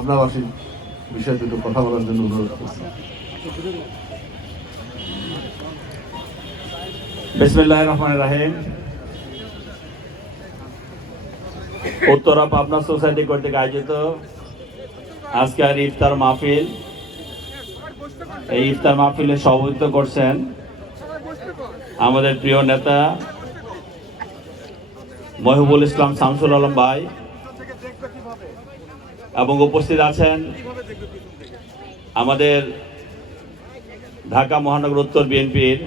পাবনাবাসীর বিষয়ে দুটো কথা বলার জন্য অনুরোধ করছি। বিসমিল্লাহির রহমানির রহিম। উত্তরা পাবনা সোসাইটি কর্তৃক আয়োজিত আজকের ইফতার মাহফিল, এই ইফতার মাহফিলে সভাপতিত্ব করছেন আমাদের প্রিয় নেতা মহিবুল ইসলাম শামসুল আলম ভাই, এবং উপস্থিত আছেন আমাদের ঢাকা মহানগর উত্তর বিএনপির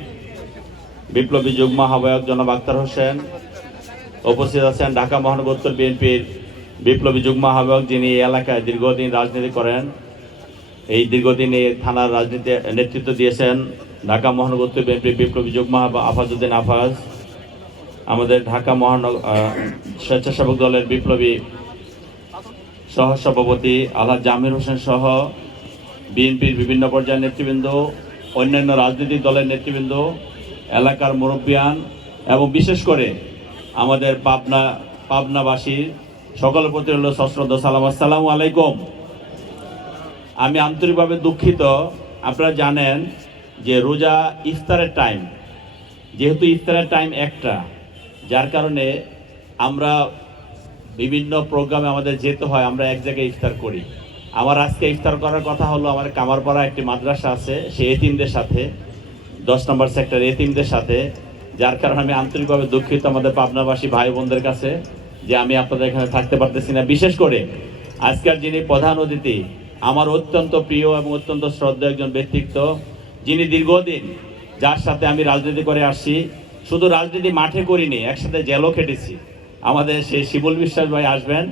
বিপ্লবী যুগ্ম আহ্বায়ক জনাব আক্তার হোসেন। উপস্থিত আছেন ঢাকা মহানগর উত্তর বিএনপির বিপ্লবী যুগ্ম আহ্বায়ক, যিনি এই এলাকায় দীর্ঘদিন রাজনীতি করেন, এই দীর্ঘদিন এই থানার রাজনীতি নেতৃত্ব দিয়েছেন ঢাকা মহানগর উত্তর বিএনপির বিপ্লবী যুগ্ম আফাজউদ্দিন আফাজ। আমাদের ঢাকা মহানগর স্বেচ্ছাসেবক দলের বিপ্লবী সহসভাপতি আলহাজ জামির হোসেন সহ বিএনপির বিভিন্ন পর্যায়ের নেতৃবৃন্দ, অন্যান্য রাজনৈতিক দলের নেতৃবৃন্দ, এলাকার মুরব্বিয়ান এবং বিশেষ করে আমাদের পাবনাবাসীর সকলের প্রতি হল সশ্রদ্ধ সালাম, আসসালামু আলাইকুম। আমি আন্তরিকভাবে দুঃখিত। আপনারা জানেন যে রোজা ইফতারের টাইম, যেহেতু ইফতারের টাইম একটা, যার কারণে আমরা বিভিন্ন প্রোগ্রামে আমাদের যেতে হয়, আমরা এক জায়গায় ইফতার করি। আমার আজকে ইফতার করার কথা হলো আমার কামারপাড়া একটি মাদ্রাসা আছে, সেই এতিমদের সাথে, 10 নম্বর সেক্টর এতিমদের সাথে, যার কারণে আমি আন্তরিকভাবে দুঃখিত আমাদের পাবনাবাসী ভাই বোনদের কাছে যে আমি আপনাদের এখানে থাকতে পারতেছি না। বিশেষ করে আজকের যিনি প্রধান অতিথি, আমার অত্যন্ত প্রিয় এবং অত্যন্ত শ্রদ্ধেয় একজন ব্যক্তিত্ব, যিনি দীর্ঘদিন, যার সাথে আমি রাজনীতি করে আসছি, শুধু রাজনীতি মাঠে করিনি, একসাথে জেলও খেটেছি, আমাদের সেই শিবুল বিশ্বাস ভাই আসবেন।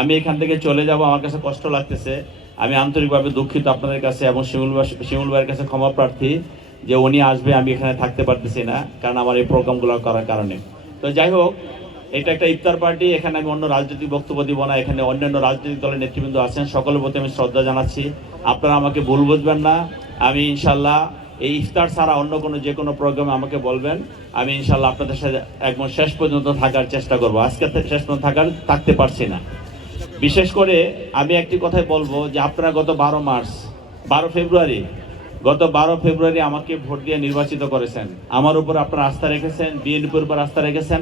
আমি এখান থেকে চলে যাব, আমার কাছে কষ্ট লাগতেছে, আমি আন্তরিকভাবে দুঃখিত আপনাদের কাছে এবং শিমুল ভাইয়ের কাছে ক্ষমা প্রার্থী যে উনি আসবে, আমি এখানে থাকতে পারতেছি না কারণ আমার এই প্রোগ্রামগুলো করার কারণে। তো যাই হোক, এটা একটা ইফতার পার্টি, এখানে আমি অন্য রাজনৈতিক বক্তব্য দিব না, এখানে অন্যান্য রাজনৈতিক দলের নেতৃবৃন্দ আছেন, সকলের প্রতি আমি শ্রদ্ধা জানাচ্ছি। আপনারা আমাকে ভুল বুঝবেন না, আমি ইনশাল্লাহ এই ইফতার ছাড়া অন্য কোনো যে কোনো প্রোগ্রামে আমাকে বলবেন, আমি ইনশাল্লাহ আপনাদের সাথে একদম শেষ পর্যন্ত থাকার চেষ্টা করবো। আজকে শেষ পর্যন্ত থাকতে পারছি না। বিশেষ করে আমি একটি কথাই বলবো যে আপনারা গত 12 ফেব্রুয়ারি আমাকে ভোট দিয়ে নির্বাচিত করেছেন। আমার উপর আপনারা আস্থা রেখেছেন, বিএনপির উপর আস্থা রেখেছেন,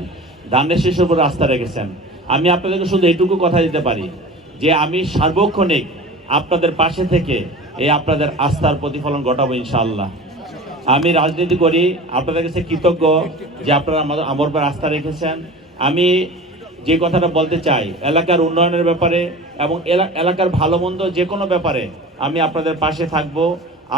ধানের শীষের উপর আস্থা রেখেছেন। আমি আপনাদেরকে শুধু এইটুকু কথা দিতে পারি যে আমি সার্বক্ষণিক আপনাদের পাশে থেকে এই আপনাদের আস্থার প্রতিফলন ঘটাবো ইনশাআল্লাহ। আমি রাজনীতি করি, আপনাদের কাছে কৃতজ্ঞ যে আপনারা আমার উপর আস্থা রেখেছেন। আমি যে কথাটা বলতে চাই, এলাকার উন্নয়নের ব্যাপারে এবং এলাকার ভালো মন্দ যে কোনো ব্যাপারে আমি আপনাদের পাশে থাকব।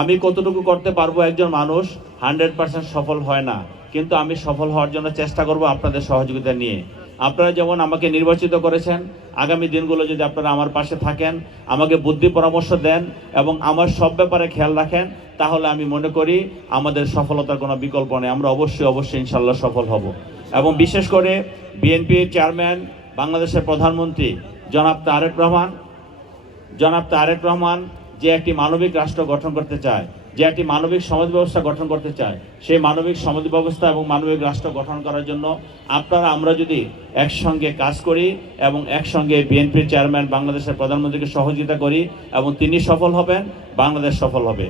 আমি কতটুকু করতে পারবো, একজন মানুষ 100% সফল হয় না, কিন্তু আমি সফল হওয়ার জন্য চেষ্টা করব আপনাদের সহযোগিতা নিয়ে। আপনারা যেমন আমাকে নির্বাচিত করেছেন, আগামী দিনগুলো যদি আপনারা আমার পাশে থাকেন, আমাকে বুদ্ধি পরামর্শ দেন এবং আমার সব ব্যাপারে খেয়াল রাখেন, তাহলে আমি মনে করি আমাদের সফলতার কোনো বিকল্প নেই। আমরা অবশ্যই ইনশাল্লাহ সফল হব। এবং বিশেষ করে বিএনপির চেয়ারম্যান, বাংলাদেশের প্রধানমন্ত্রী জনাব তারেক রহমান যে একটি মানবিক রাষ্ট্র গঠন করতে চায়, যে একটি মানবিক সমাজ ব্যবস্থা গঠন করতে চায়, সেই মানবিক সমাজ ব্যবস্থা এবং মানবিক রাষ্ট্র গঠন করার জন্য আমরা যদি একসঙ্গে কাজ করি এবং একসঙ্গে বিএনপির চেয়ারম্যান বাংলাদেশের প্রধানমন্ত্রীকে সহযোগিতা করি এবং তিনি সফল হবেন, বাংলাদেশ সফল হবে।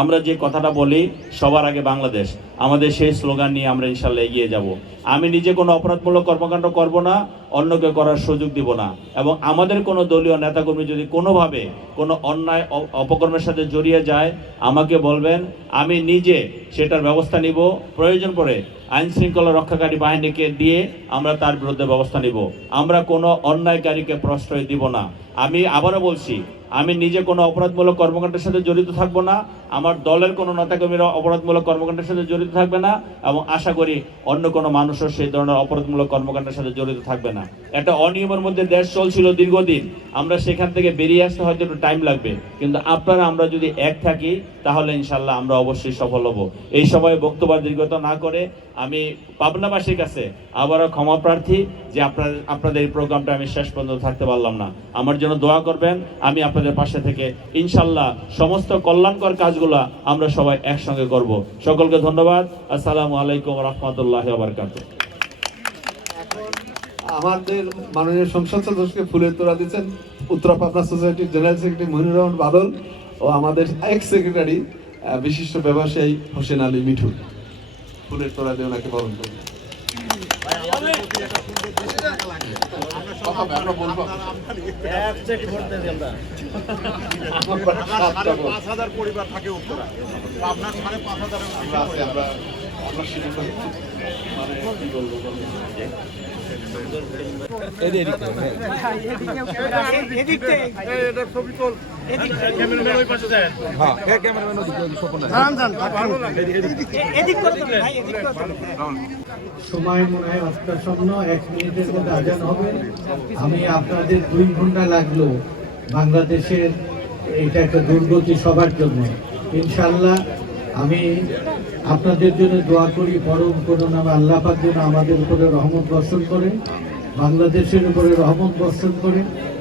আমরা যে কথাটা বলি সবার আগে বাংলাদেশ, আমাদের সেই স্লোগান নিয়ে আমরা ইনশাল্লাহ এগিয়ে যাব। আমি নিজে কোনো অপরাধমূলক কর্মকাণ্ড করব না, অন্যকে করার সুযোগ দিব না, এবং আমাদের কোনো দলীয় নেতাকর্মী যদি কোনোভাবে কোনো অন্যায় অপকর্মের সাথে জড়িয়ে যায় আমাকে বলবেন, আমি নিজে সেটার ব্যবস্থা নিব। প্রয়োজন পড়ে আইন শৃঙ্খলা রক্ষাকারী বাহিনীকে দিয়ে আমরা তার বিরুদ্ধে ব্যবস্থা নিব। আমরা কোনো অন্যায়কারীকে প্রশ্রয় দিব না। আমি আবারও বলছি, আমি নিজে কোনো অপরাধমূলক কর্মকাণ্ডের সাথে জড়িত থাকবো না, আমার দলের কোনো নেতাকর্মীরা অপরাধমূলক কর্মকাণ্ডের সাথে জড়িত থাকবে না, এবং আশা করি অন্য কোনো মানুষও সেই ধরনের অপরাধমূলক কর্মকাণ্ডের সাথে জড়িত থাকবে না। একটা অনিয়মের মধ্যে দেশ চলছিল দীর্ঘদিন, আমরা সেখান থেকে বেরিয়ে আসতে হয়তো একটু টাইম লাগবে, কিন্তু আমরা যদি এক থাকি তাহলে ইনশাল্লাহ আমরা অবশ্যই সফল হব। এই সময়ে বক্তব্য দীর্ঘতা না করে আমি পাবনাবাসীর কাছে আবারও ক্ষমা প্রার্থী যে আপনাদের এই প্রোগ্রামটা আমি শেষ পর্যন্ত থাকতে পারলাম না। আমার জন্য দোয়া করবেন, আমি আপনাদের পাশে থেকে ইনশাল্লাহ সমস্ত কল্যাণকর কাজগুলো আমরা সবাই একসঙ্গে করব। সকলকে ধন্যবাদ। আসসালামু আলাইকুম রহমতুল্লাহ ওয়া বারাকাতুহু। আমাদের মাননীয় সংসদ সদস্যকে ফুলের তোড়া দিচ্ছেন উত্তরা পাবনা সোসাইটির জেনারেল সেক্রেটারি মহিনুর রহমান বাদল ও আমাদের এক্স সেক্রেটারি বিশিষ্ট ব্যবসায়ী হোসেন আলী মিঠু। ফুলের তোড়া দিয়ে ওনাকে বরণ করুন। পরিবার থাকে উত্তরা, আপনার 5,500 সময় মনে হয় অষ্টাশন্ন, 1 মিনিটের মধ্যে আজান হবে। আমি আপনাদের 2 ঘন্টা লাগলো বাংলাদেশের এটা একটা দুর্গতি সবার জন্য। ইনশাল্লাহ আমি আপনাদের জন্য দোয়া করি, পরম করুণাময় আল্লাহ পাক যেন আমাদের উপরে রহমত বর্ষণ করে, বাংলাদেশের উপরে রহমত বর্ষণ করে,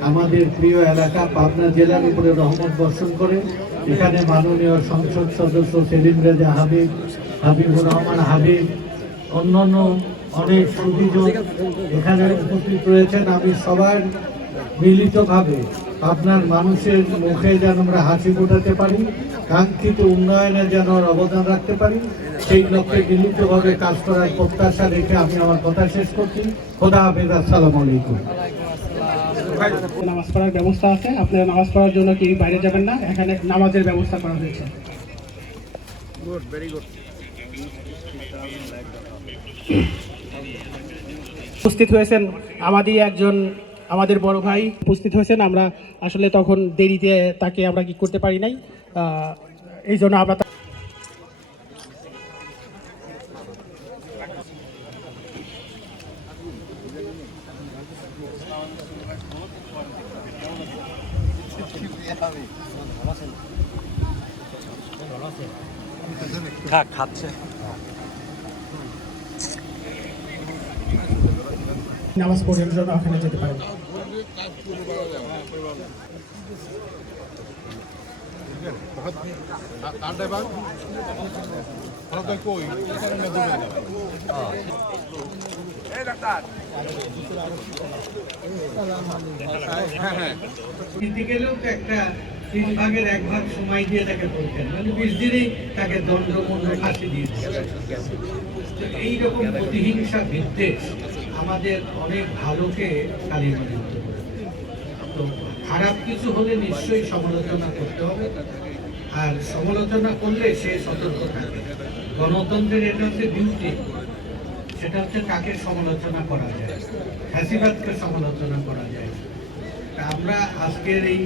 আমাদের প্রিয় এলাকা পাবনা জেলার উপরে রহমত বর্ষণ করে। এখানে মাননীয় সংসদ সদস্য সেলিম রেজা হাবিব, হাবিবুর রহমান হাবিব, অন্যান্য অনেক সুবিধা এখানে উপস্থিত রয়েছেন। আমি সবার মিলিতভাবে আপনার মানুষের মুখে যেন আমরা হাসি ফোটাতে পারি, কাঙ্ক্ষিত উন্নয়নে যেন অবদান রাখতে পারি, সেই লক্ষ্যে মিলিতভাবে কাজ করার প্রত্যাশা রেখে আমি আমার কথা শেষ করছি। খোদা হাফেজ, আসসালামু আলাইকুম। নামাজ পড়ার ব্যবস্থা আছে, আপনারা নামাজ পড়ার জন্য কি বাইরে যাবেন না, এখানে নামাজের ব্যবস্থা করা হয়েছে। Good, very good. উপস্থিত হয়েছেন আমাদের বড় ভাই উপস্থিত হয়েছেন। আমরা আসলে তখন দেরিতে তাকে আমরা কি করতে পারি নাই, এই জন্য আমরা নামাজ পড়ার জন্য ওখানে যেতে পারি। দিতে গেলেও তো একটা 3 ভাগের 1 ভাগ সময় দিয়ে তাকে বলতেন, মানে 20 দিনেই তাকে দণ্ডমূল্য ফাঁসি দিয়েছে। এইরকম প্রতিহিংসা বিদ্বেষ আমাদের অনেক ভালোকে কালিমালিপ্ত করে। তো খারাপ কিছু হলে নিশ্চয়ই সমালোচনা করতে হবে, আর সমালোচনা করলে সে সতর্ক থাকে। গণতন্ত্রের এটা হচ্ছে ডিউটি, সেটা হচ্ছে কাকে সমালোচনা করা যায়, ফ্যাসিবাদকে সমালোচনা করা যায়। আমরা আজকের এই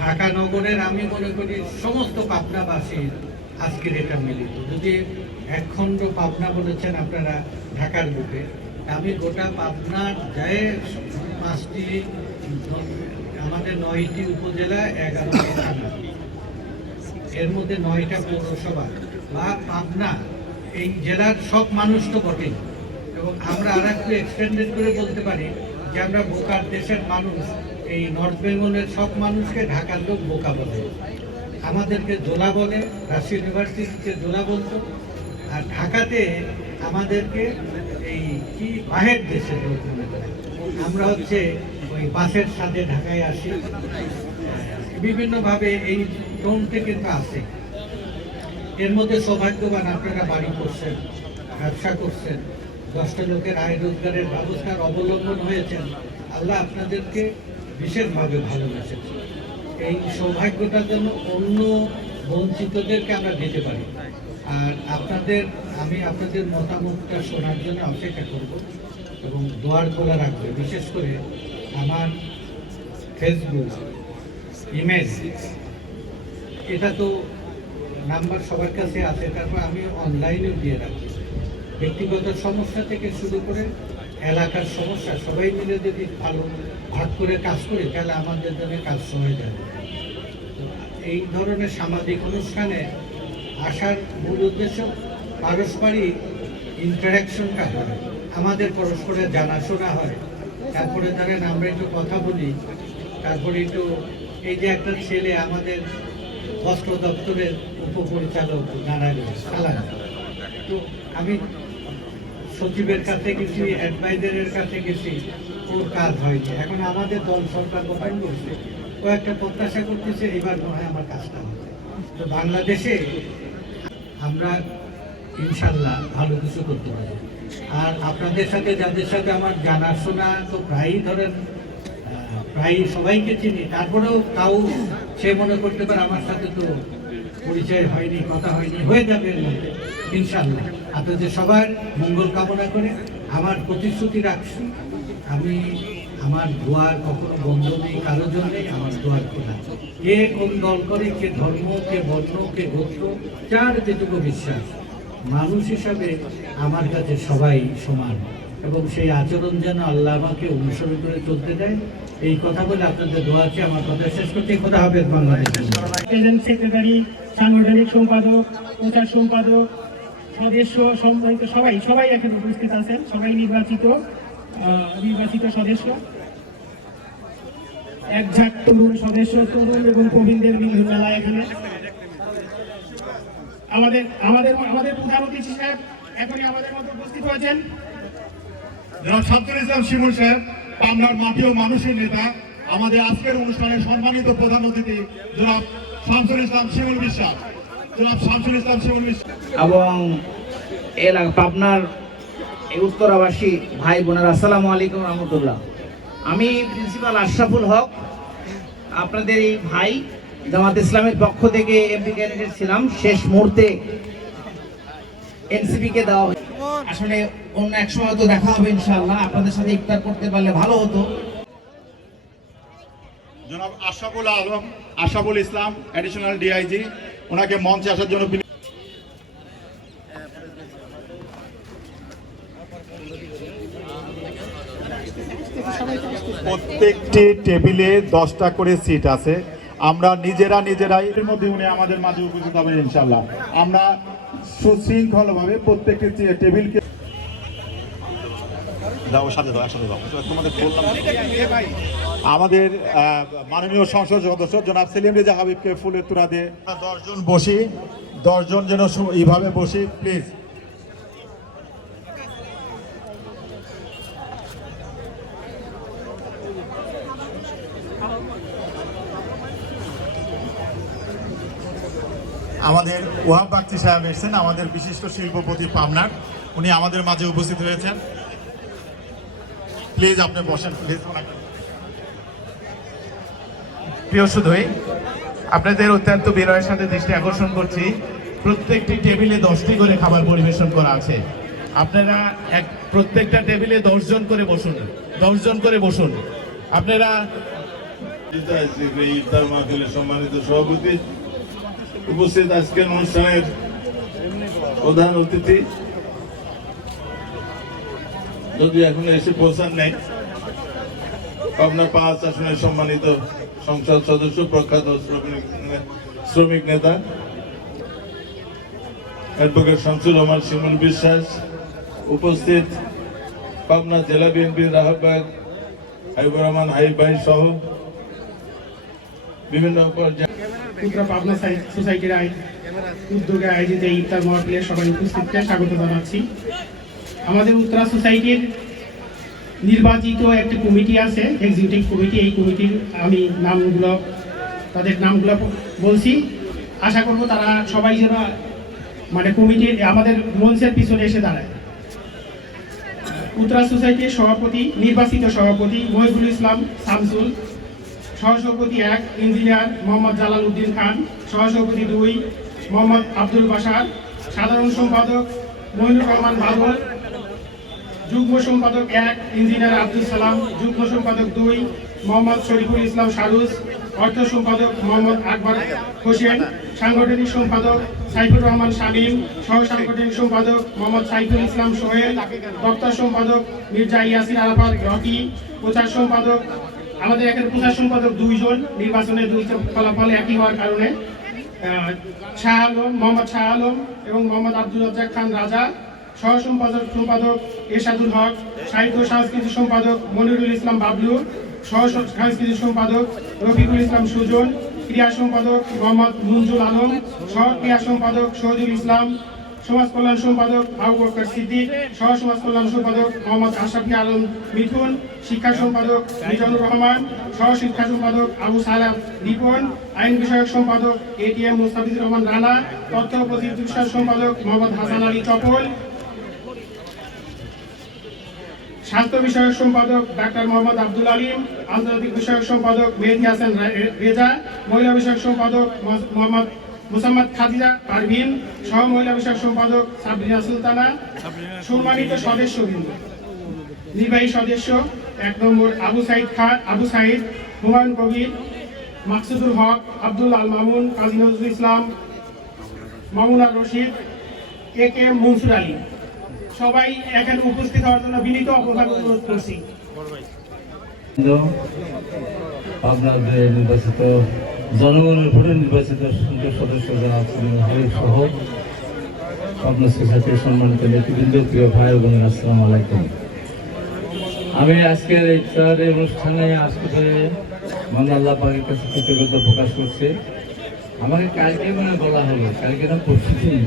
ঢাকা নগরের আমি মনে করি সমস্ত পাবনাবাসীর আজকের এটা মিলিত। যদি একখণ্ড পাবনা বলেছেন আপনারা ঢাকার বুকে, আমি গোটা পাবনার যায় 5টি আমাদের 9টি উপজেলা, 11টি থানা, এর মধ্যে 9টা পৌরসভা বা পাবনা, এই জেলার সব মানুষ তো বটেই। এবং আমরা আর একটু এক্সটেন্ডেড করে বলতে পারি যে আমরা বোকার দেশের মানুষ। এই নর্থ বেঙ্গলের সব মানুষকে ঢাকার লোক বোকা বলে, আমাদেরকে জোলা বলে, রাজশাহী ইউনিভার্সিটিতে জোলা বলতো, আর ঢাকাতে আমাদেরকে এই কি বাহের দেশের লোক মনে করে। আমরা হচ্ছে ওই বাসের সাথে ঢাকায় আসি, বিভিন্নভাবে এই টোনটা কিন্তু আছে। এর মধ্যে সৌভাগ্যবান আপনারা বাড়ি করছেন, ব্যবসা করছেন, 10টা লোকের আয় রোজগারের ব্যবস্থার অবলম্বন হয়েছেন। আল্লাহ আপনাদেরকে বিশেষভাবে ভালোবাসেন। এই সৌভাগ্যটার জন্য অন্য বঞ্চিতদেরকে আমরা দিতে পারি। আর আমি আপনাদের মতামতটা শোনার জন্য অপেক্ষা করব এবং দোয়ার খোলা রাখবে। বিশেষ করে আমার ফেসবুক, ইমেল, এটা তো নাম্বার সবার কাছে আছে, তারপর আমি অনলাইনেও দিয়ে রাখি। ব্যক্তিগত সমস্যা থেকে শুরু করে এলাকার সমস্যা সবাই মিলে যদি ভালো ভাগ করে কাজ করি তাহলে আমাদের জন্য কাজ সহজ যাবে। এই ধরনের সামাজিক অনুষ্ঠানে আসার মূল উদ্দেশ্য পারস্পরিক ইন্টারাকশনটা হয়, আমাদের পরস্পরের জানাশোনা হয়। তারপরে ধরেন আমরা একটু কথা বলি, তারপরে একটু এই যে একটা ছেলে আমাদের বস্ত্র দপ্তরের উপপরিচালক নারায়ণ সালাম, তো আমি সচিবের কাছে গেছি, অ্যাডভাইজারের কাছে গেছি, ওর কাজ হয়নি। এখন আমাদের দল সরকার গঠন করছে, ও একটা প্রত্যাশা করতেছে এবার মনে হয় আমার কাজটা হবে। তো বাংলাদেশে আমরা ইনশাল্লাহ ভালো কিছু করতে পারি। আর আপনাদের সাথে যাদের সাথে আমার জানাশোনা তো প্রায়ই ধরেন প্রায় সবাইকে চিনি, তারপরেও তাও সে মনে করতে পারে আমার সাথে তো পরিচয় হয়নি, কথা হয়নি, হয়ে যাবে এর মধ্যে ইনশাল্লাহ। আপনাদের সবার মঙ্গল কামনা করে আমার প্রতিশ্রুতি রাখছি, আমি আমার দোয়ার কখনো বন্ধ নেই, কারোর জন্যই আমার দোয়ার খোলা। কে কোন দল করে, কে ধর্ম, কে বর্ণ, কে গোত্র, যার যেটুকু বিশ্বাস, মানুষ হিসাবে আমার কাছে সবাই সমান, এবং সেই আচরণ যেন আল্লাহ আমাকে অনুসরণ করে চলতে দেয়। এই কথা বলে আপনাদের দোয়া আছে, আমার কথা শেষ করতে কথা হবে বাংলাদেশ। প্রেসিডেন্ট সেক্রেটারি, সাংগঠনিক সম্পাদক, প্রচার সম্পাদক, সদস্য, সম্মানিত সবাই এখানে উপস্থিত আছেন, সবাই নির্বাচিত সদস্য, একঝাঁক তরুণ সদস্য, তরুণ এবং প্রবীণদের মিলন মেলা এখানে। আমাদের প্রধান অতিথি সাহেব এখনই আমাদের মধ্যে উপস্থিত হয়েছেন। জনাব শামসুল ইসলাম শিমুল সাহেব, পাবনার মাটি ও মানুষের নেতা, আমাদের আজকের অনুষ্ঠানের সম্মানিত প্রধান অতিথি জনাব শামসুল ইসলাম শিমুল বিশ্বাস। এবং এলাকা পাবনার এই উত্তরাবাসী ভাই বোনেরা, আসসালামু আলাইকুম রহমতুল্লাহ। আমি প্রিন্সিপাল আশরাফুল হক, আপনাদের এই ভাই, জামাত ইসলামের পক্ষ থেকে এমপি ক্যান্ডিডেট ছিলাম, শেষ মুহূর্তে এনসিপি কে দেওয়া হয়েছে। আসলে অন্য এক সময় তো দেখা হবে ইনশাআল্লাহ, আপনাদের সাথে ইফতার করতে পারলে ভালো হতো। জনাব আশরাফুল ইসলাম, অ্যাডিশনাল ডিআইজি, ওনাকে মঞ্চে আসার জন্য প্রত্যেকটি টেবিলে 10টা করে সিট আছে। আমরা নিজেরাই এর মধ্যে উনি আমাদের মাঝে উপস্থিত হবেন ইনশাআল্লাহ। আমরা সুশৃঙ্খলভাবে প্রত্যেকটি টেবিলকে আমাদের মাননীয় সংসদ সদস্য জনাব সেলিম রেজা হাবিবকে ফুলের তোড়া দিয়ে 10 জন বসি, 10 জন যেন এইভাবে বসি প্লিজ। আমাদের ওয়াহাব বাগচি সাহেব এসেছেন, আমাদের বিশিষ্ট শিল্পপতি পাবনার, উনি আমাদের মাঝে উপস্থিত হয়েছেন। প্লিজ আপনি বসেন প্লিজ। প্রিয় শুধুই আপনাদের অত্যন্ত বিনয়ের সাথে দৃষ্টি আকর্ষণ করছি, প্রত্যেকটি টেবিলে 10টি করে খাবার পরিবেশন করা আছে। আপনারা প্রত্যেকটা টেবিলে 10 জন করে বসুন, 10 জন করে বসুন। আপনারা ইফতার মাহফিলের সম্মানিত সভাপতি, উপস্থিত আজকের অনুষ্ঠানের প্রধান অতিথি, যদি এখন এসে পৌঁছান নাই, পাবনা 5 আসনের সম্মানিত সংসদ সদস্য, প্রখ্যাত শ্রমিক নেতা অ্যাডভোকেট শামসুল রহমান শিমুল বিশ্বাস, উপস্থিত পাবনা জেলা বিএনপির আহ্বায়ক হাবিবুর রহমান হাবিব ভাই সহ বিভিন্ন পর্যায়ে উত্তরা পাবনা সোসাইটির উদ্যোগে আয়োজিত এই ইফতার মাহফিলে সবাই উপস্থিতকে স্বাগত জানাচ্ছি। আমাদের উত্তরা সোসাইটির নির্বাচিত একটি কমিটি আছে, এক্সিকিউটিভ কমিটি। এই কমিটির আমি তাদের নামগুলো বলছি, আশা করব তারা সবাই যেন কমিটির আমাদের মঞ্চের পিছনে এসে দাঁড়ায়। উত্তরা সোসাইটির সভাপতি, নির্বাচিত সভাপতি মহিবুল ইসলাম শামসুল, সহসভাপতি 1 ইঞ্জিনিয়ার মোহাম্মদ জালাল উদ্দিন খান, সহসভাপতি 2 মোহাম্মদ আব্দুল বাশার, সাধারণ সম্পাদক মহিনুর রহমান বাবুল, যুগ্ম সম্পাদক 1 ইঞ্জিনিয়ার আব্দুল সালাম, যুগ্ম সম্পাদক 2 মোহাম্মদ শরীফুল ইসলাম শারুজ, অর্থ সম্পাদক মোহাম্মদ আকবর হোসেন, সাংগঠনিক সম্পাদক সাইফুর রহমান শামীম, সহ সাংগঠনিক সম্পাদক মোহাম্মদ সাইফুল ইসলাম সোহেল, দপ্তর সম্পাদক মির্জা ইয়াসির আরাফাত রকি, প্রচার সম্পাদক আমাদের এখানে প্রচার সম্পাদক 2 জন, নির্বাচনের 2 ফলাফল একই হওয়ার কারণে মোহাম্মদ শাহ আলম এবং মোহাম্মদ আব্দুল রাজ্জাক খান রাজা, সহ সম্পাদক এরশাদুল হক, সাহিত্য সাংস্কৃতিক সম্পাদক মনিরুল ইসলাম বাবলু, সহ সাংস্কৃতিক সম্পাদক রফিকুল ইসলাম সুজন, ক্রীড়া সম্পাদক মোহাম্মদ মুনজুল আলম, সহ ক্রীড়া সম্পাদক শহীদুল ইসলাম, সমাজ কল্যাণ সম্পাদক আবু বকর সিদ্দিক, সহ সমাজ কল্যাণ সম্পাদক মোহাম্মদ আশরাফ আলম মিঠুন, শিক্ষা সম্পাদক মিজানুর রহমান, সহ শিক্ষা সম্পাদক আবু সালাম রিপন, আইন বিষয়ক সম্পাদক এটিএম মুস্তাফিজুর রহমান রানা, তথ্য ও প্রযুক্তি বিষয়ক সম্পাদক মোহাম্মদ হাসান আলী চপল, স্বাস্থ্য বিষয়ক সম্পাদক ডাক্তার মোহাম্মদ আব্দুল আলিম, আন্তর্জাতিক বিষয়ক সম্পাদক মেহেদী হাসান রেজা, মহিলা বিষয়ক সম্পাদক মোহাম্মদ মুসাম্মদ খাদিজা পারভিন, সহ মহিলা বিষয়ক সম্পাদক সাবরিনা সুলতানা। সম্মানিত সদস্যবৃন্দ, নির্বাহী সদস্য 1 নম্বর আবু সাইদ, হুমায়ুন কবির, মাকসুদুল হক, আব্দুল আল মামুন, কাজী নজরুল ইসলাম, মামুনা রশিদ, AK মনসুর আলী, সবাই এখানে উপস্থিত হওয়ার জন্য বিনীত অনুরোধ করছি। আপনাদের নির্বাচিত জনগণের ভোটে নির্বাচিত সংসদ সদস্য জনাব সহ আপনার সোসাইটির সম্মানিত নেতৃবৃন্দ, প্রিয় ভাই বোনেরা, আসসালামু আলাইকুম। আমি আজকের এই ইফতারের অনুষ্ঠানে আসতে পেরে মহান আল্লাহ পাকের কাছে কৃতজ্ঞতা প্রকাশ করছি। আমাকে কালকে বলা হলো, কালকে না পরশু দিন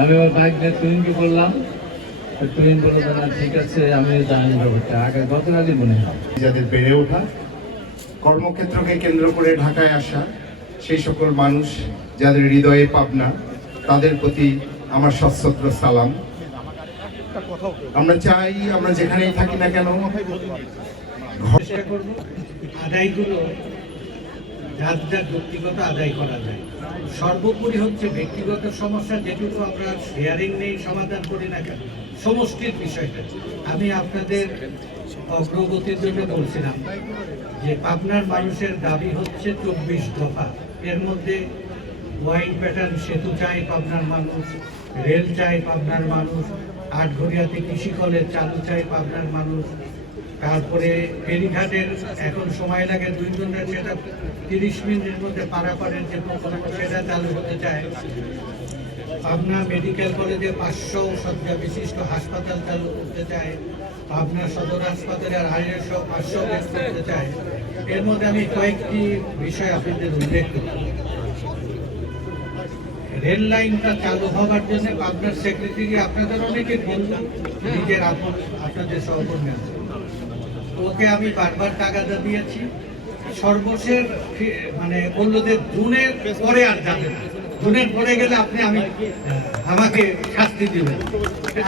আমি আমার বাইক নিয়ে তুহিনকে বললাম, তুহিন বলল না ঠিক আছে আমি জানি ব্যাপারটা, আগে গতকালই মনে হয়। যাদের বেড়ে ওঠা, কর্মক্ষেত্রকে কেন্দ্র করে ঢাকায় আসা সেই সকল মানুষ যাদের হৃদয়ে পাবনা, তাদের প্রতি আমার সশ্রদ্ধ সালাম। আমরা চাই আমরা যেখানেই থাকি না কেন চেষ্টা করব আদায়গুলো যার যার ব্যক্তিগত আদায় করা যায়। সর্বোপরি হচ্ছে ব্যক্তিগত সমস্যা যেটুকু আমরা শেয়ারিং নেই সমাধান করি না কেন, সমষ্টির বিষয়টা আমি আপনাদের অগ্রগতির জন্য বলছিলাম যে পাবনার মানুষের দাবি হচ্ছে 24 দফা। এর মধ্যে ওয়াইন প্যাটার্ন সেতু চাই পাবনার মানুষ, রেল চাই পাবনার মানুষ, আটঘরিয়াতে কৃষি কলেজ চালু চাই পাবনার মানুষ, তারপরে ফেরিঘাটের এখন সময় লাগে 2 ঘন্টা, সেটা 30 মিনিটের মধ্যে পারাপারের যে প্রকল্প সেটা চালু হতে চায়। পাবনা মেডিকেল কলেজে 500 শয্যা বিশিষ্ট হাসপাতাল চালু করতে চায়। পাবনা সদর হাসপাতালে 500 বেড করতে চায়। এর মধ্যে আমি কয়েকটি বিষয় আপনাদের উল্লেখ করব। রেল লাইনটা চালু হওয়ার জন্য পাবনার সেক্রেটারি আপনাদের অনেকের বন্ধু, নিজের আপন, আপনাদের সহকর্মী আছে, ওকে আমি বারবার টাকাটা দিয়েছি। সর্বশেষ মানে বললো যে জুনের পরে আর যাবে না, জুনের পরে গেলে আপনি আমাকে শাস্তি দিবেন।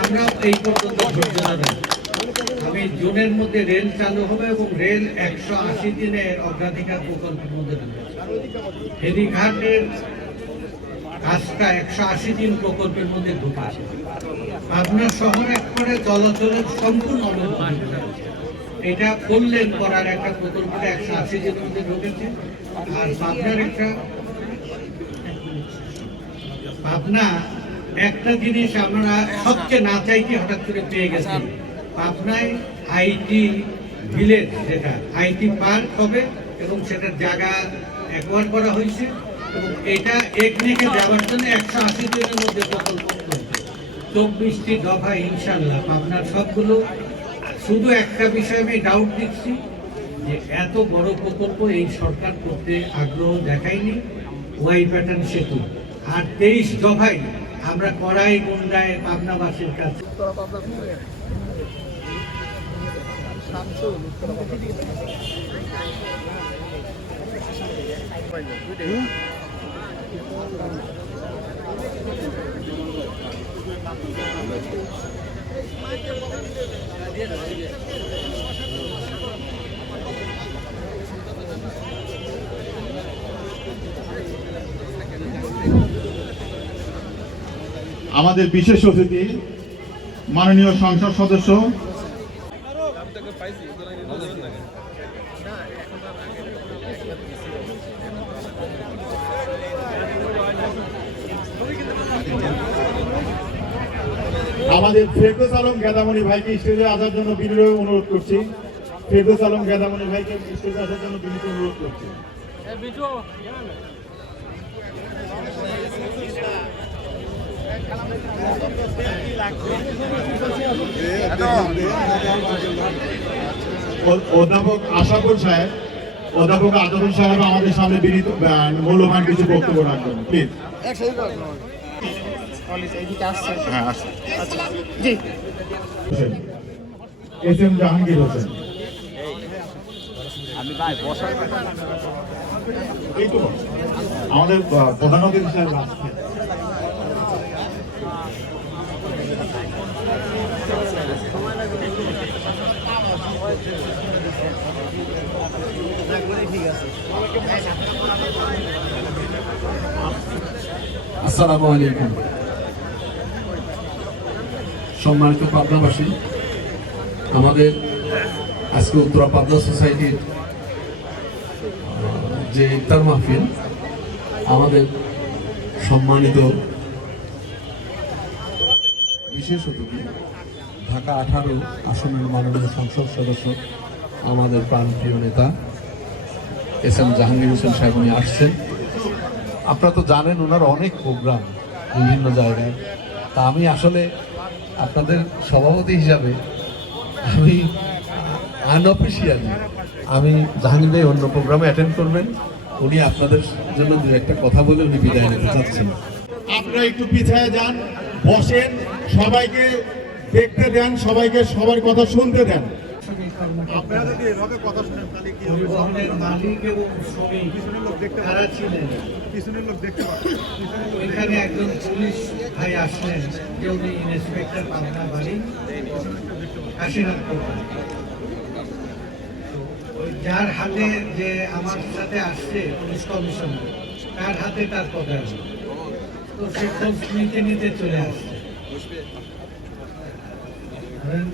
আমরা এই পর্যন্ত ধৈর্য দেব। আমি জুনের মধ্যে রেল চালু হবে এবং রেল 180 দিনের অগ্রাধিকার প্রকল্পের মধ্যে দেবে। ফেরিঘাটের কাজটা 180 দিন প্রকল্পের মধ্যে ঢুকেছে। পাবনা শহর একবারে চলাচলের সম্পূর্ণ অনুমোদন, এটা করলেন করার একটা প্রকল্পটা 180 দিনের মধ্যে ঢুকেছে। আর পাবনা একটা জিনিস আমরা সবচেয়ে না চাইতে হঠাৎ করে পেয়ে গেছি, পাবনায় আইটি ভিলেজ, যেটা আইটি পার্ক হবে এবং সেটার জায়গা অ্যাকোয়ার করা হয়েছে এবং এটা একদিকে যাওয়ার জন্য 180 দিনের মধ্যে প্রকল্প 24টি দফা ইনশাল্লাহ পাবনার সবগুলো। শুধু একটা বিষয়ে আমি ডাউট দিচ্ছি যে এত বড় প্রকল্প এই সরকার করতে আগ্রহ দেখায়নি, ওয়াই প্যাটার্ন সেতু। আর 23 দফায় আমরা কড়াই গুন্ডায় পাবনাবাসীর কাছে আমাদের বিশেষ অতিথি মাননীয় সংসদ সদস্য আমাদের ফেরদৌস আলম গেদামণি ভাইকে স্টেজে আসার জন্য বিনীত অনুরোধ করছি। ফেরদৌস আলম গেদামণি ভাইকে স্টেজে আসার জন্য বিনীত অনুরোধ করছি। অধ্যাপক আশাফুল সাহেব, অধ্যাপক আজমুল সাহেব আমাদের সামনে বিনীত মূল্যবান কিছু বক্তব্য রাখবেন, প্লিজ। হ্যাঁ আসছে এস এম জাহাঙ্গীর হোসেন এই তো আমাদের প্রধান অতিথি সাহেব আসছে। আসসালামু আলাইকুম। সম্মানিত পাবনাবাসী, আমাদের আজকে উত্তরা পাবনা সোসাইটির যে ইফতার মাহফিল, আমাদের সম্মানিত বিশেষ অতিথি ঢাকা 18 আসনের মাননীয় সংসদ সদস্য, আমাদের প্রাণপ্রিয় নেতা এস এম জাহাঙ্গীর হোসেন সাহেব উনি আসছেন। আপনারা তো জানেন ওনার অনেক প্রোগ্রাম বিভিন্ন জায়গায়। তা আমি আসলে আপনাদের সভাপতি হিসাবে আমি আনঅফিসিয়ালি আমি জাহাঙ্গীর ভাই অন্য প্রোগ্রামে অ্যাটেন্ড করবেন, উনি আপনাদের জন্য দু একটা কথা বলে উনি বিদায় নিতে চাচ্ছেন। আপনারা একটু পিছায় যান, বসেন, সবাইকে দেখতে দেন, সবাইকে সবার কথা শুনতে দেন। আপনারা যদি এভাবে কথা শুনেন তাহলে কি হবে? পরিবহনের মালিক এবং শ্রমিক তারা ছিলেন, পিছনের লোক দেখতে পাবেন। ওইখানে একজন পুলিশ ভাই আসলেন, যে উনি ইন্সপেক্টর পাবনা বাড়ি কাশীনাথ প্রধান। ওই যার হাতে যে আমার সাথে আসছে পুলিশ কমিশনার, তার হাতে তার পদার, তো সে খোঁজ নিতে নিতে চলে আসছে। ধরেন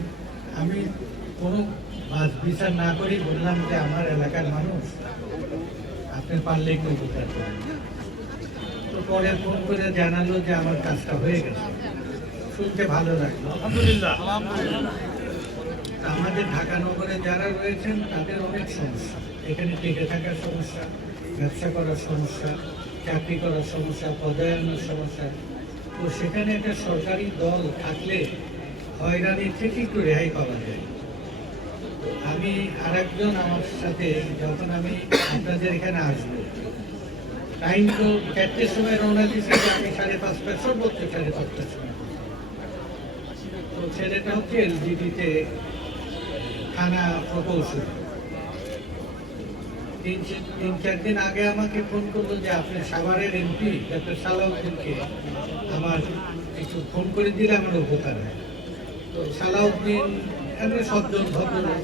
আমি কোনো বিচার না করেই বললাম যে আমার এলাকার মানুষ, আপনি পারলে একটু উপকার করেন। তো পরে ফোন করে জানালো যে আমার কাজটা হয়ে গেছে, শুনতে ভালো লাগলো। আমাদের ঢাকা নগরে যারা রয়েছেন তাদের অনেক সমস্যা, এখানে টিকে থাকার সমস্যা, ব্যবসা করার সমস্যা, চাকরি করার সমস্যা, পদায়নের সমস্যা। তো সেখানে একটা সরকারি দল থাকলে হয়রানি থেকে একটু রেহাই পাওয়া যায়। আমি আরেকজন আমার সাথে যখন আমি আপনাদের এখানে আসবো, টাইম তো 4টের সময় রওনা দিচ্ছি, আমি 5:30 সর্বোচ্চ 5:30টার সময়। তো ছেলেটা হচ্ছে এলজিডিতে থানা প্রকৌশল। 3-4 দিন আগে আমাকে ফোন করলো যে আপনি সাভারের এমপি ডক্টর সালাউদ্দিনকে আমার একটু ফোন করে দিলে আমার উপকার হয়। তো সালাউদ্দিন সজ্জন ভদ্রলোক,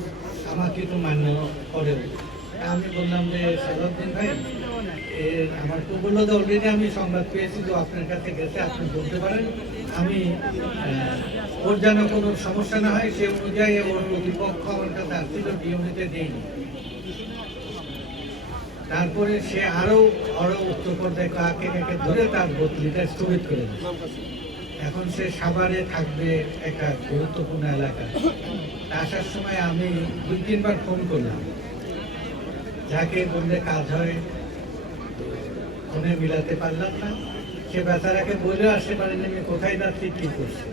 আমাকে তো মান্য করেও। আমি বললাম যে সালাউদ্দিন ভাই, আমার তো বললো যে অলরেডি আমি সংবাদ পেয়েছি তো আপনার কাছে গেছে, আপনি বলতে পারেন আমি ওর যেন কোনো সমস্যা না হয় সে অনুযায়ী ওর প্রতিপক্ষ আমার কাছে আসছিল, নিয়মিত দেয়নি। তারপরে সে আরো উচ্চ পর্যায়ে কাকে ধরে তার বদলিটা স্থগিত করে দিয়েছে। এখন সে সাভারে থাকবে, একটা গুরুত্বপূর্ণ এলাকা। আসার সময় আমি 2-3 বার ফোন করলাম, যাকে বললে কাজ হয় ফোনে মিলাতে পারলাম না। সে বেচারাকে বলে আসতে পারেন আমি কোথায় যাচ্ছি, কি করছি।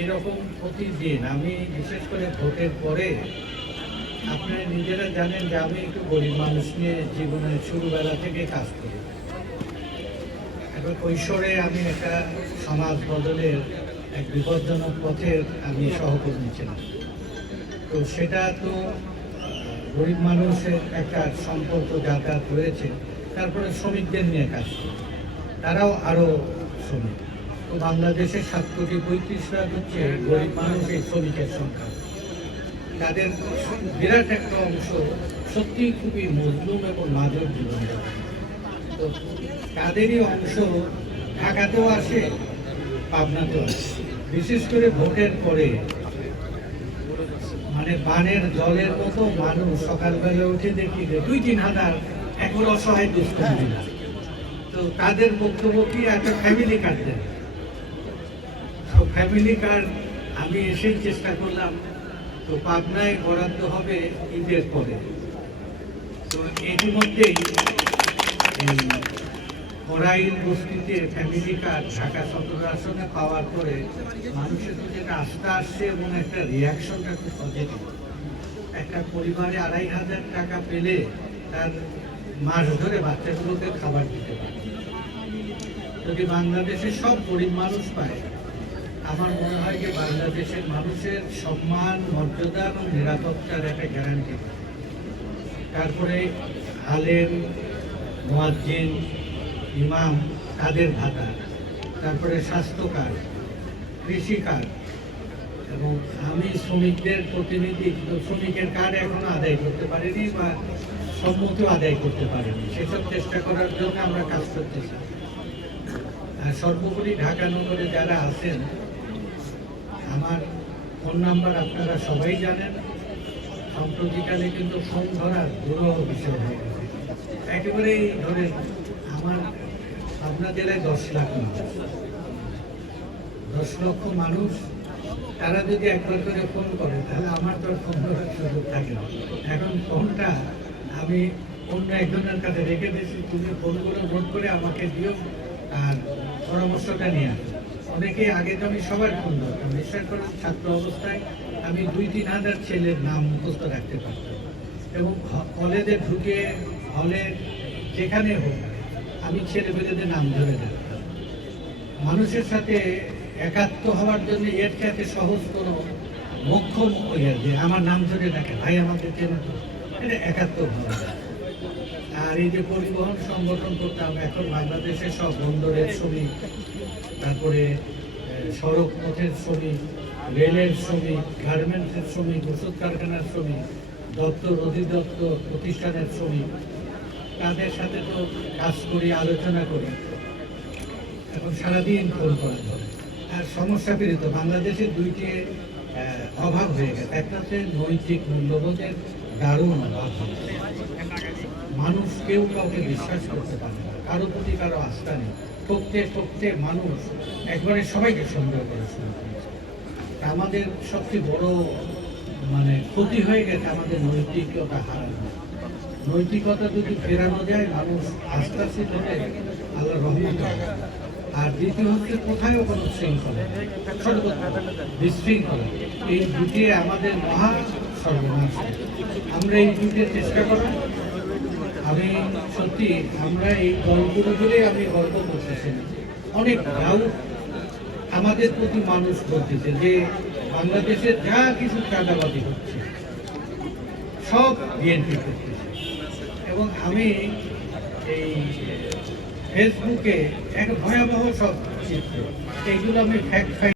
এরকম প্রতিদিন আমি, বিশেষ করে ভোটের পরে, আপনারা নিজেরা জানেন যে আমি একটু গরিব মানুষ নিয়ে জীবনের শুরুবেলা থেকে কাজ করি। এবার কৈশোরে আমি একটা সমাজ বদলের এক বিপজ্জনক পথের আমি সহকর্মী ছিলাম। তো সেটা তো গরিব মানুষের একটা সম্পর্ক যাতায়াত রয়েছে। তারপরে শ্রমিকদের নিয়ে কাজ করি, তারাও আরও শ্রমিক। তো বাংলাদেশের 7,35,00,000 হচ্ছে গরিব মানুষ, এই শ্রমিকের সংখ্যা। তাদের বিরাট একটা অংশ সত্যি খুবই মজলুম এবং মাদক জীবন। তো তাদেরই অংশ ঢাকাতেও আসে, পাবনাতেও আসে। বিশেষ করে ভোটের পরে মানে বানের জলের মতো মানুষ সকালবেলা উঠে দেখি যে 2-3 হাজার এখন অসহায় দুস্থ মহিলা। তো তাদের বক্তব্য কি, একটা ফ্যামিলি কার্ড দেন। তো ফ্যামিলি কার্ড আমি এসেই চেষ্টা করলাম। তো পাবনায় বরাদ্দ হবে ঈদের পরে। তো ইতিমধ্যেই করাইল বস্তিতে ফ্যামিলি কার্ড ঢাকা 17 আসনে পাওয়ার পরে মানুষের তো যেটা আস্থা আসছে এবং একটা রিয়াকশনটা খুব পজিটিভ। একটা পরিবারে 2,500 টাকা পেলে তার মাস ধরে বাচ্চাগুলোকে খাবার দিতে পারে। তো যদি বাংলাদেশের সব গরিব মানুষ পায়, আমার মনে হয় যে বাংলাদেশের মানুষের সম্মান, মর্যাদা এবং নিরাপত্তার একটা গ্যারান্টি। তারপরে আলেম, মুয়াজ্জিন, ইমাম, তাদের ভাতা, তারপরে স্বাস্থ্য কার্ড, কৃষি কার্ড, এবং আমি শ্রমিকদের প্রতিনিধি, শ্রমিকের কার্ড এখনো আদায় করতে পারিনি বা সম্মতিও আদায় করতে পারিনি। সেসব চেষ্টা করার জন্য আমরা কাজ করতেছি। আর সর্বোপরি ঢাকা নগরে যারা আছেন, আমার ফোন নাম্বার আপনারা সবাই জানেন। সাম্প্রতিককালে কিন্তু ফোন ধরার দুরূহ বিষয় হয়ে গেছে। একেবারেই ধরে আমার আপনার জেলায় 10 লাখ মানুষ, 10 লক্ষ মানুষ, তারা যদি একবার করে ফোন করে তাহলে আমার তো আর ফোন ধরার সুযোগ থাকে না। এখন ফোনটা আমি অন্য একজনের কাছে রেখে দিয়েছি, তুমি ফোনগুলো নোট করে আমাকে দিও আর পরামর্শটা নিয়ে আসো। অনেকে আগে তো আমি সবার ফোন ধরতাম, বিশ্বাস করে ছাত্র অবস্থায় আমি 2-3 হাজার ছেলের নাম মুখস্থ রাখতে পারতাম, এবং কলেজে ঢুকে হলে যেখানে হোক আমি ছেলেমেয়েদের নাম ধরে রাখতাম। মানুষের সাথে একাত্ম হওয়ার জন্য এর কাছে সহজ কোনো মোক্ষম ইয়ে যে আমার নাম ধরে রাখে, ভাই আমাকে চেনে তো, এটা একাত্ম হওয়া। আর এই যে পরিবহন সংগঠন করতাম, এখন বাংলাদেশের সব বন্দরের শ্রমিক, তারপরে সড়ক পথের শ্রমিক, রেলের শ্রমিক, গার্মেন্টসের শ্রমিক, ওষুধ কারখানার শ্রমিক, দপ্তর অধিদপ্তর প্রতিষ্ঠানের শ্রমিক, তাদের সাথে তো কাজ করি, আলোচনা করি। এখন সারাদিন ফোন করা হয়। আর সমস্যা পীড়িত বাংলাদেশে 2টি অভাব হয়ে গেছে। একটা হচ্ছে নৈতিক মূল্যবোধের দারুণ অভাব হচ্ছে। মানুষ কেউ কাউকে বিশ্বাস করতে পারে না, কারো প্রতি কারো আস্থা নেই। ঠকতে মানুষ একবারে সবাইকে সন্দেহ করে শুরু করেছে। আমাদের সবচেয়ে বড় ক্ষতি হয়ে গেছে আমাদের নৈতিকতা হারানো। নৈতিকতা যদি ফেরানো যায়, মানুষ আস্তে আস্তে হতে আল্লাহ রহমত হবে। আর দ্বিতীয় হচ্ছে কোথায়ও কোনো শৃঙ্খলা, বিশৃঙ্খলা, এই দুটি আমাদের মহা সর্বনাশ। আমরা এই দুটির চেষ্টা করি। আমি সত্যি আমরা এই গল্পগুলো বলে আমি গল্প করতেছি না, অনেক ডাউট আমাদের প্রতি মানুষ বলতেছে যে বাংলাদেশের যা কিছু চাঁদাবাদি হচ্ছে সব বিএনপি করতেছে। এবং আমি এই ফেসবুকে এক ভয়াবহ সব চিত্র, এইগুলো আমি ফ্যাক্ট